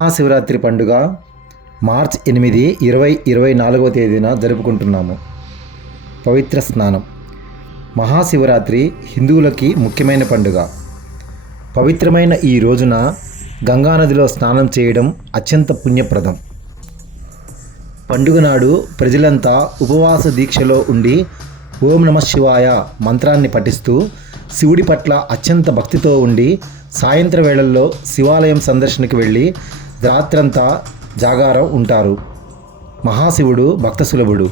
మహాశివరాత్రి పండుగ మార్చ్ 8, 2024 తేదీన జరుపుకుంటున్నాము. పవిత్ర స్నానం. మహాశివరాత్రి హిందువులకి ముఖ్యమైన పండుగ. పవిత్రమైన ఈ రోజున గంగానదిలో స్నానం చేయడం అత్యంత పుణ్యప్రదం. పండుగ నాడు ప్రజలంతా ఉపవాస దీక్షలో ఉండి ఓం నమః శివాయ మంత్రాన్ని పఠిస్తూ శివుడి పట్ల అత్యంత భక్తితో ఉండి సాయంత్ర వేళల్లో శివాలయం సందర్శనకు వెళ్ళి రాత్రంతా జాగారం ఉంటారు. మహాశివుడు భక్త సులభుడు.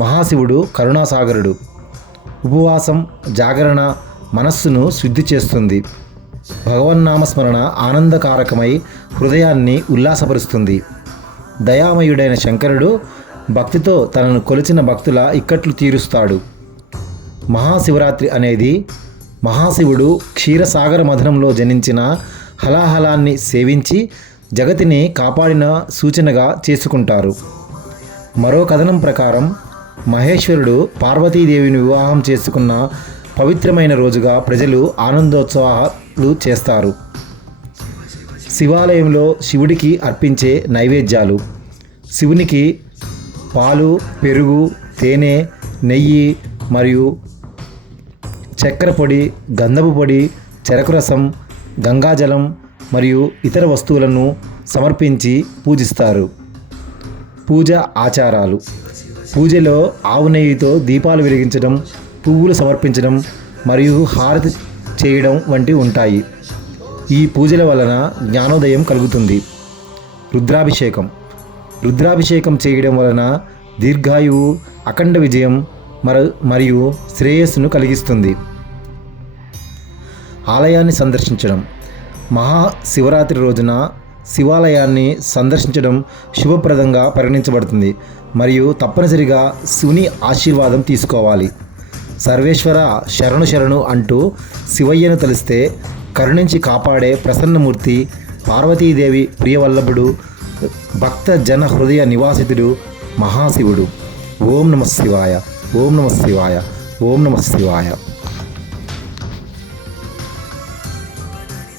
మహాశివుడు కరుణాసాగరుడు. ఉపవాసం, జాగరణ మనస్సును శుద్ధి చేస్తుంది. భగవన్నామస్మరణ ఆనందకారకమై హృదయాన్ని ఉల్లాసపరుస్తుంది. దయామయుడైన శంకరుడు భక్తితో తనను కొలిచిన భక్తుల ఇక్కట్లు తీరుస్తాడు. మహాశివరాత్రి అనేది మహాశివుడు క్షీరసాగర మథనంలో జనించిన హలాహలాన్ని సేవించి జగతిని కాపాడిన సూచనగా చేసుకుంటారు. మరో కథనం ప్రకారం మహేశ్వరుడు పార్వతీదేవిని వివాహం చేసుకున్న పవిత్రమైన రోజుగా ప్రజలు ఆనందోత్సవాలు చేస్తారు. శివాలయంలో శివుడికి అర్పించే నైవేద్యాలు: శివునికి పాలు, పెరుగు, తేనె, నెయ్యి మరియు చక్కెర పొడి, గంధపు పొడి, చెరకు రసం, గంగాజలం మరియు ఇతర వస్తువులను సమర్పించి పూజిస్తారు. పూజ ఆచారాలు: పూజలో ఆవు నెయ్యితో దీపాలు వెలిగించడం, పువ్వులు సమర్పించడం మరియు హారతి చేయడం వంటివి ఉంటాయి. ఈ పూజల వలన జ్ఞానోదయం కలుగుతుంది. రుద్రాభిషేకం: రుద్రాభిషేకం చేయడం వలన దీర్ఘాయువు, అఖండ విజయం మరియు శ్రేయస్సును కలిగిస్తుంది. ఆలయాన్ని సందర్శించడం: మహాశివరాత్రి రోజున శివాలయాన్ని సందర్శించడం శుభప్రదంగా పరిగణించబడుతుంది మరియు తప్పనిసరిగా శివుని ఆశీర్వాదం తీసుకోవాలి. సర్వేశ్వర శరణు శరణు అంటూ శివయ్యను తలిస్తే కరుణించి కాపాడే ప్రసన్నమూర్తి, పార్వతీదేవి ప్రియవల్లభుడు, భక్త జన హృదయ నివాసితుడు మహాశివుడు. ఓం నమః శివాయ. ఓం నమః శివాయ. ఓం నమః శివాయ.